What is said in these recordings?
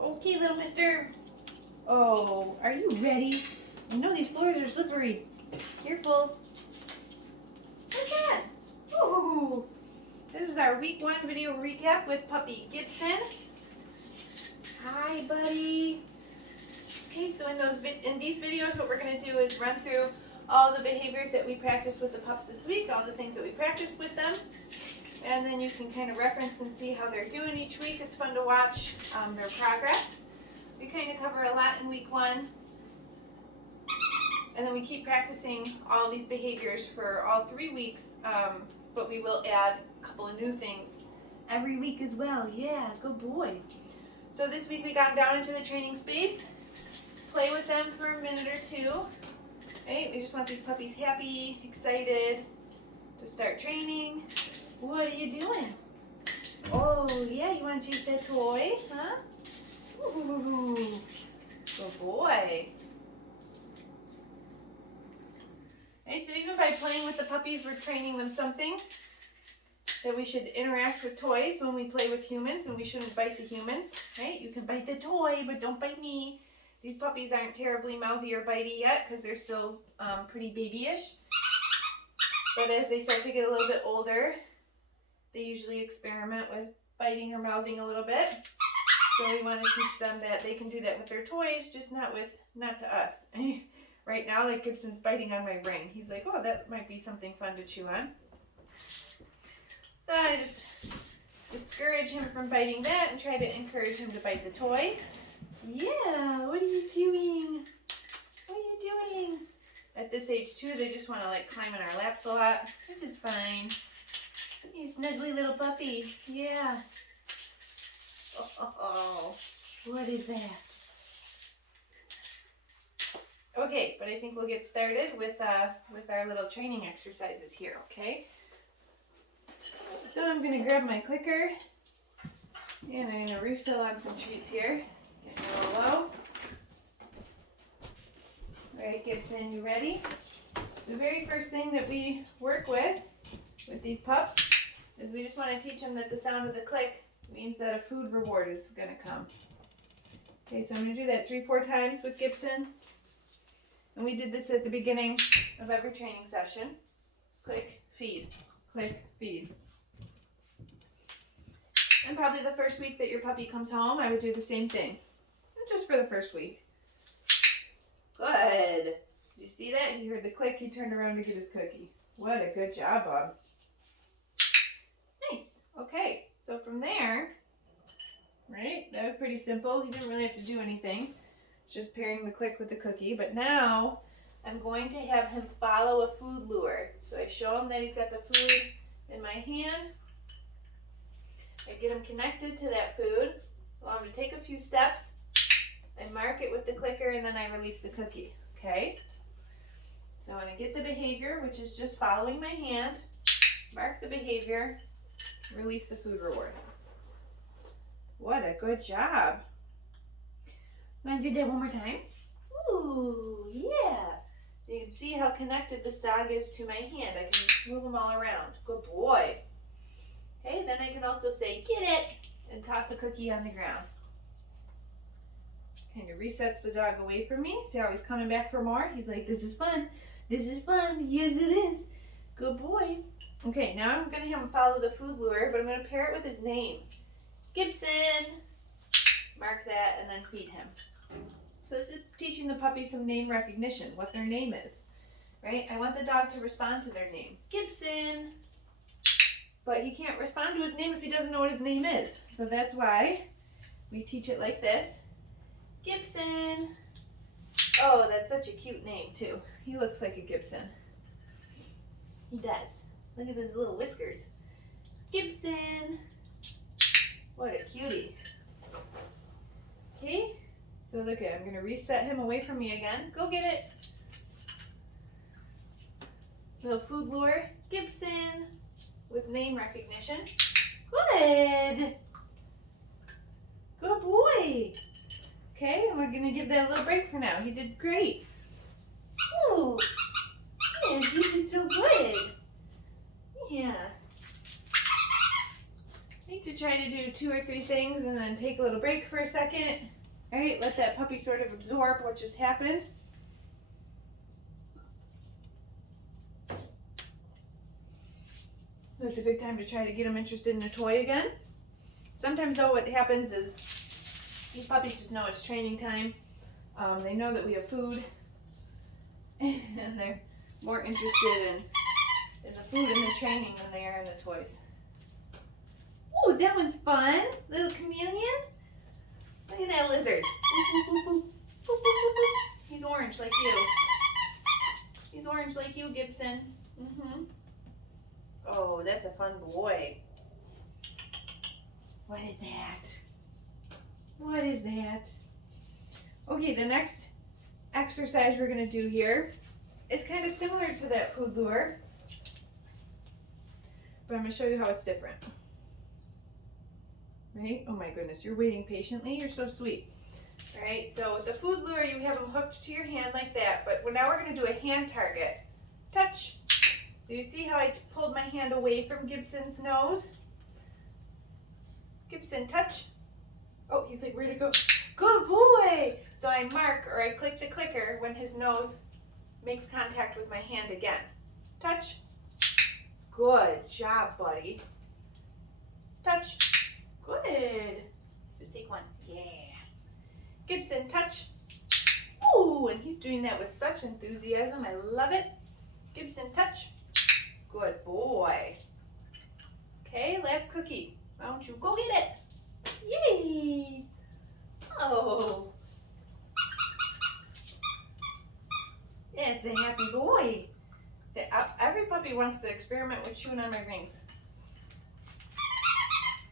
Okay, little mister. Oh, are you ready? I know these floors are slippery. Careful. Look at that. Ooh. This is our week 1 video recap with puppy Gibson. Hi, buddy. Okay, so in these videos, what we're going to do is run through all the behaviors that we practiced with the pups this week, all the things that we practiced with them, and then you can kind of reference and see how they're doing each week. It's fun to watch their progress. We kind of cover a lot in week 1, and then we keep practicing all these behaviors for all 3 weeks, but we will add a couple of new things every week as well. Yeah, good boy. So this week we got them down into the training space. Play with them for a minute or two. Right? We just want these puppies happy, excited to start training. What are you doing? Oh, yeah, you want to chase that toy? Huh? Ooh, good boy. Right, so even by playing with the puppies, we're training them something. That we should interact with toys when we play with humans, and we shouldn't bite the humans. Right? You can bite the toy, but don't bite me. These puppies aren't terribly mouthy or bitey yet because they're still pretty babyish. But as they start to get a little bit older, they usually experiment with biting or mouthing a little bit. So we want to teach them that they can do that with their toys, just not to us. Right now, like Gibson's biting on my ring. He's like, oh, that might be something fun to chew on. So I just discourage him from biting that and try to encourage him to bite the toy. Yeah, what are you doing? What are you doing? At this age too, they just want to like climb in our laps a lot, which is fine. You snuggly little puppy. Yeah. Oh, what is that? Okay, but I think we'll get started with our little training exercises here, okay? So I'm going to grab my clicker, and I'm going to refill on some treats here. Get a little low. All right, Gibson, you ready? The very first thing that we work with these pups is we just want to teach them that the sound of the click means that a food reward is going to come. Okay, so I'm going to do that 3-4 times with Gibson. And we did this at the beginning of every training session. Click, feed, click, feed. And probably the first week that your puppy comes home, I would do the same thing. Just for the first week. Good. Did you see that? He heard the click, he turned around to get his cookie. What a good job, Bob. Nice. Okay, so from there, right, that was pretty simple. He didn't really have to do anything. Just pairing the click with the cookie. But now, I'm going to have him follow a food lure. So I show him that he's got the food in my hand. I get him connected to that food. Allow him to take a few steps. I mark it with the clicker, and then I release the cookie. Okay? So when I get the behavior, which is just following my hand, mark the behavior, release the food reward. What a good job. Want to do that one more time? Ooh, yeah. You can see how connected this dog is to my hand. I can move him all around. Good boy. Okay, then I can also say, get it, and toss a cookie on the ground. Kind of resets the dog away from me. See how he's coming back for more? He's like, this is fun. This is fun. Yes, it is. Good boy. Okay, now I'm going to have him follow the food lure, but I'm going to pair it with his name. Gibson. Mark that and then feed him. So this is teaching the puppy some name recognition, what their name is. Right? I want the dog to respond to their name. Gibson. But he can't respond to his name if he doesn't know what his name is. So that's why we teach it like this. Gibson. Oh, that's such a cute name too. He looks like a Gibson. He does. Look at his little whiskers. Gibson. What a cutie. Okay, so look at, I'm going to reset him away from me again. Go get it. Little food lure. Gibson. With name recognition. Good. Good boy. Okay, and we're going to give that a little break for now. He did great. Oh, yes, you did so good. Yeah. Good try to do 2 or 3 things and then take a little break for a second. All right, let that puppy sort of absorb what just happened. It's a good time to try to get them interested in a toy again. Sometimes though what happens is these puppies just know it's training time. They know that we have food and they're more interested in the food and the training than they are in the toys. Oh, that one's fun. Little chameleon. Look at that lizard. He's orange like you. He's orange like you, Gibson. Oh, that's a fun boy. What is that? What is that? Okay, the next exercise we're going to do here is kind of similar to that food lure, but I'm going to show you how it's different. Right? Oh my goodness, you're waiting patiently. You're so sweet. All right, so with the food lure, you have them hooked to your hand like that, but now we're going to do a hand target. Touch. Do you see how I pulled my hand away from Gibson's nose? Gibson, touch. Oh, he's like, where'd it go? Good boy! So I mark or I click the clicker when his nose makes contact with my hand again. Touch. Good job, buddy. Touch. Good. Just take one. Yeah. Gibson, touch. Ooh, and he's doing that with such enthusiasm. I love it. Gibson, touch. Good boy. Okay, last cookie. Why don't you go get it? Yay! Oh. That's a happy boy. Every puppy wants to experiment with chewing on my rings.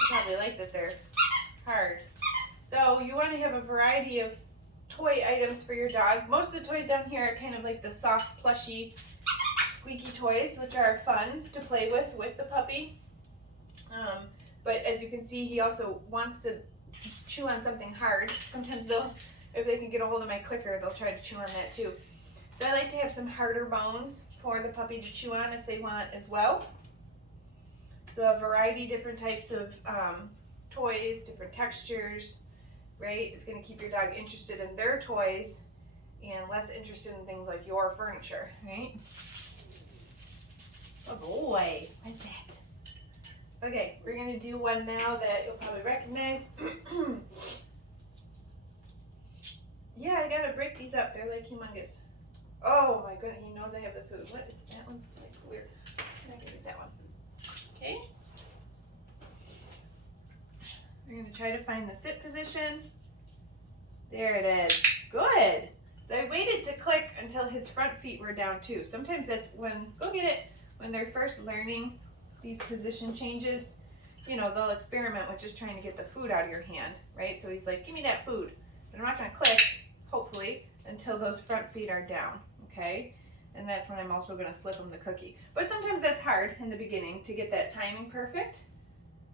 You probably like that they're hard. So you want to have a variety of toy items for your dog. Most of the toys down here are kind of like the soft, plushy, squeaky toys, which are fun to play with the puppy. But as you can see, he also wants to chew on something hard. Sometimes if they can get a hold of my clicker, they'll try to chew on that too. So I like to have some harder bones for the puppy to chew on if they want as well. So a variety, different types of toys, different textures, right? It's going to keep your dog interested in their toys and less interested in things like your furniture, right? Oh boy, what's that? Okay, we're going to do one now that you'll probably recognize. Yeah, I got to break these up. They're like humongous. Oh my goodness, he knows I have the food. What is that? One's like weird. I think it's that one. Okay. We're going to try to find the sit position. There it is. Good. So I waited to click until his front feet were down too. Sometimes that's when, go get it, when they're first learning these position changes, you know, they'll experiment with just trying to get the food out of your hand, right? So he's like, give me that food. But I'm not going to click, hopefully, until those front feet are down, okay? And that's when I'm also going to slip him the cookie. But sometimes that's hard in the beginning to get that timing perfect.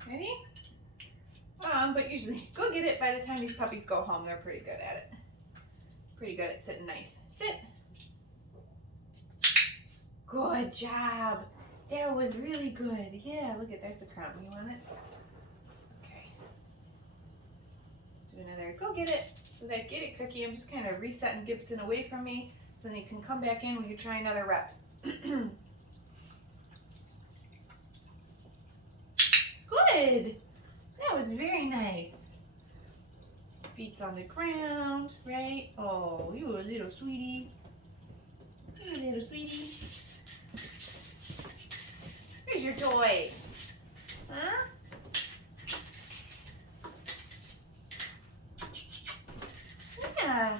Ready? But usually, go get it. By the time these puppies go home, they're pretty good at it. Pretty good at sitting nice. Sit. Good job. That was really good. Yeah, look at that's the crumb. You want it? Okay. Let's do another. Go get it. With that get it cookie, I'm just kind of resetting Gibson away from me so then he can come back in when you try another rep. Good. That was very nice. Feet's on the ground, right? Oh, you a little sweetie. You a little sweetie. Here's your toy. Huh? Yeah.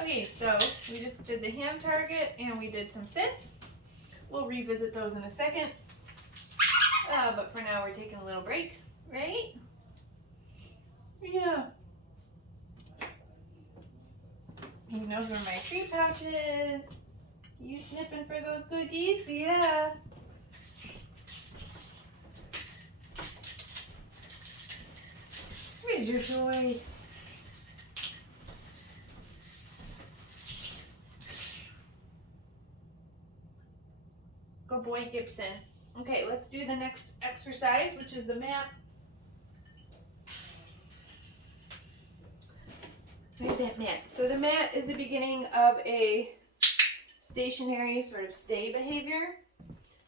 Okay, so we just did the hand target and we did some sits. We'll revisit those in a second. But for now, we're taking a little break, right? Yeah. He knows where my treat pouch is. You sniffing for those cookies? Yeah. Where's your toy? Good boy, Gibson. Okay, let's do the next exercise, which is the mat. Where's that mat? So the mat is the beginning of a stationary sort of stay behavior,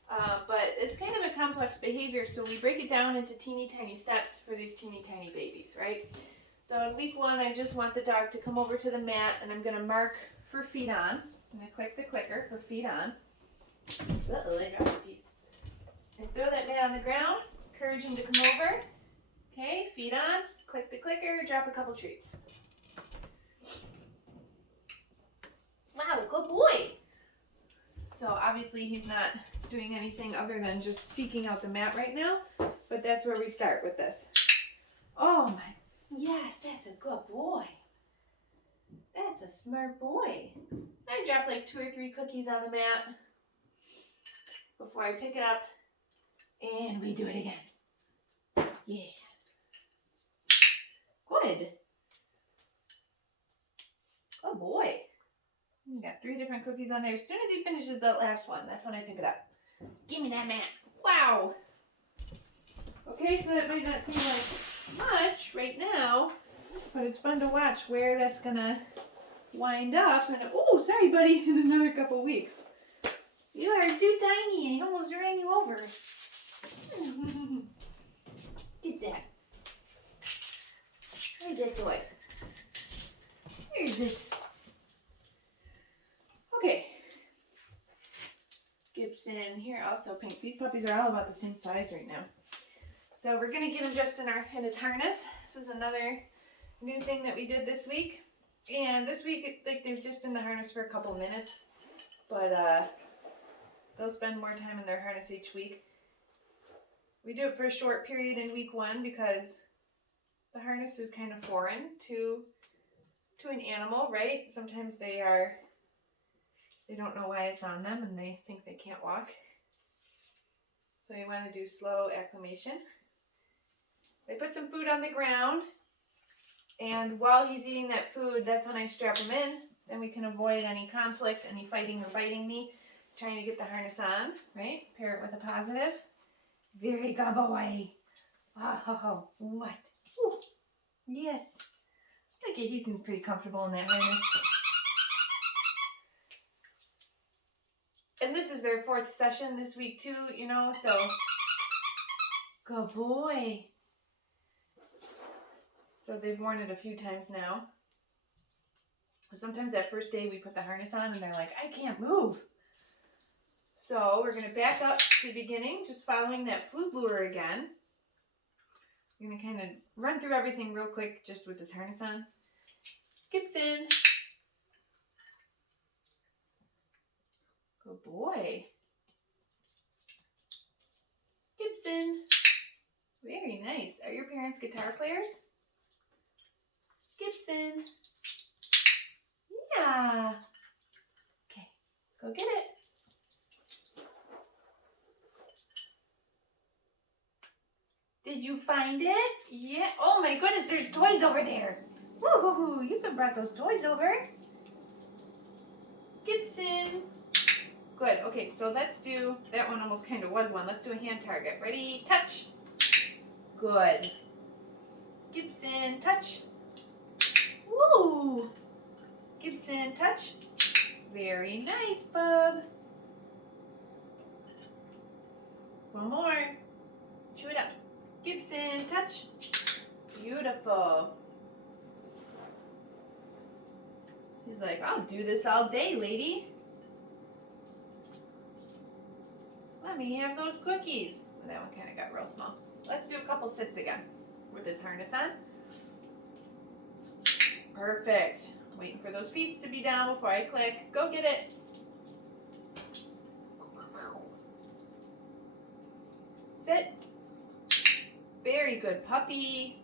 but it's kind of a complex behavior, so we break it down into teeny tiny steps for these teeny tiny babies, right? So in week 1, I just want the dog to come over to the mat, and I'm going to mark for feet on. I'm going to click the clicker for feet on. Uh-oh, I dropped a piece. And throw that mat on the ground, encourage him to come over. Okay, feet on, click the clicker, drop a couple treats. Wow, good boy. So obviously he's not doing anything other than just seeking out the mat right now, but that's where we start with this. Oh my, yes, that's a good boy. That's a smart boy. I dropped like 2 or 3 cookies on the mat before I pick it up, and we do it again. Yeah. Good. Good boy. We got 3 different cookies on there. As soon as he finishes the last one, that's when I pick it up. Give me that mat. Wow. Okay, so that might not seem like much right now, but it's fun to watch where that's gonna wind up. And oh, sorry, buddy, in another couple weeks. You are too tiny. I almost ran you over. Get that. Where's that toy? Where's it? Okay. Gibson, here also pink. These puppies are all about the same size right now. So we're gonna get him just in his harness. This is another new thing that we did this week. And this week, like, they're just in the harness for a couple minutes, but they'll spend more time in their harness each week. We do it for a short period in week 1 because the harness is kind of foreign to an animal, right? Sometimes they don't know why it's on them and they think they can't walk. So you want to do slow acclimation. I put some food on the ground, and while he's eating that food, that's when I strap him in. Then we can avoid any conflict, any fighting or biting me, trying to get the harness on, right? Pair it with a positive. Very good boy. Oh, what? Ooh, yes. Okay, he seems pretty comfortable in that harness. And this is their 4th session this week too, you know, so good boy. So they've worn it a few times now. Sometimes that first day we put the harness on and they're like, I can't move. So we're going to back up to the beginning, just following that food lure again. We're going to kind of run through everything real quick just with this harness on. Gibson. Good boy. Gibson. Very nice. Are your parents guitar players? Gibson. Yeah. Okay, go get it. Did you find it? Yeah. Oh my goodness, there's toys over there. Woo-hoo-hoo, you can bring those toys over. Gibson. Good. Okay, so let's do, that one almost kind of was one. Let's do a hand target. Ready? Touch. Good. Gibson, touch. Woo! Gibson, touch. Very nice, bub. One more. Chew it up. Gibson, touch. Beautiful. He's like, I'll do this all day, lady. Let me have those cookies. Well, that one kind of got real small. Let's do a couple sits again with this harness on. Perfect. Waiting for those feet to be down before I click. Go get it. Sit. Very good, puppy.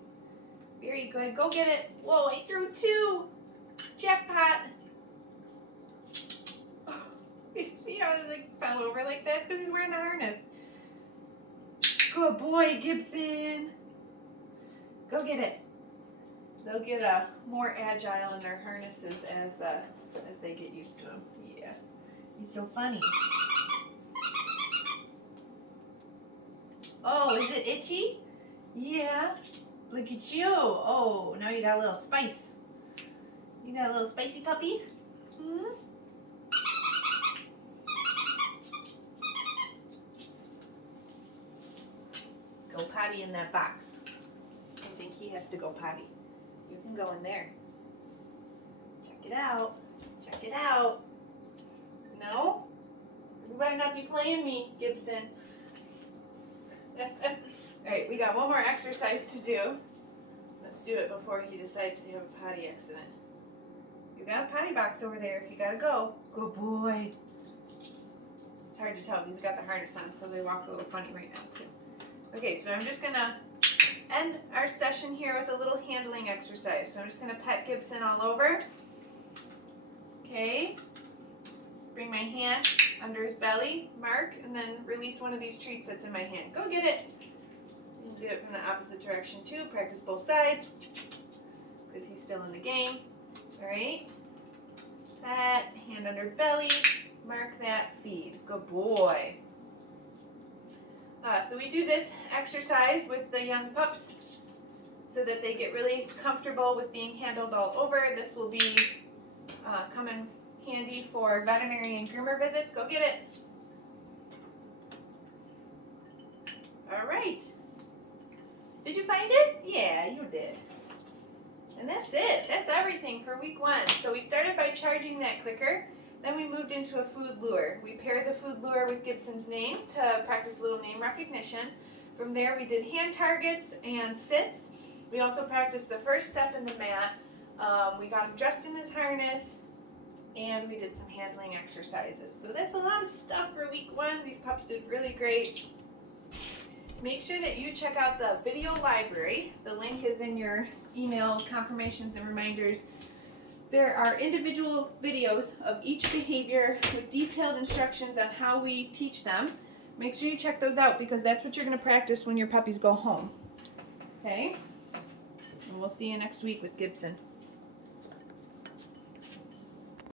Very good. Go get it. Whoa, I threw 2. Jackpot. See how it like fell over like that? It's because he's wearing the harness. Good boy, Gibson. Go get it. They'll get more agile in their harnesses as they get used to him. Yeah, he's so funny. Oh, is it itchy? Yeah. Look at you. Oh, now you got a little spice. You got a little spicy puppy? Hmm? Go potty in that box. I think he has to go potty. You can go in there. Check it out. Check it out. No? You better not be playing me, Gibson. Alright, we got one more exercise to do. Let's do it before he decides to have a potty accident. You got a potty box over there if you gotta go. Good boy. It's hard to tell. He's got the harness on, so they walk a little funny right now, too. Okay, so I'm just gonna end our session here with a little handling exercise. So I'm just gonna pet Gibson all over. Okay. Bring my hand under his belly, mark, and then release one of these treats that's in my hand. Go get it. You can do it from the opposite direction too. Practice both sides because he's still in the game. All right. That, hand under belly, mark that, feed. Good boy. So we do this exercise with the young pups so that they get really comfortable with being handled all over. This will be come in handy for veterinary and groomer visits. Go get it. All right. Did you find it? Yeah, you did. And that's it. That's everything for week 1. So we started by charging that clicker. Then we moved into a food lure. We paired the food lure with Gibson's name to practice a little name recognition. From there we did hand targets and sits. We also practiced the first step in the mat. We got him dressed in his harness and we did some handling exercises. So that's a lot of stuff for week 1. These pups did really great. Make sure that you check out the video library. The link is in your email confirmations and reminders. There are individual videos of each behavior with detailed instructions on how we teach them. Make sure you check those out because that's what you're going to practice when your puppies go home. Okay? And we'll see you next week with Gibson.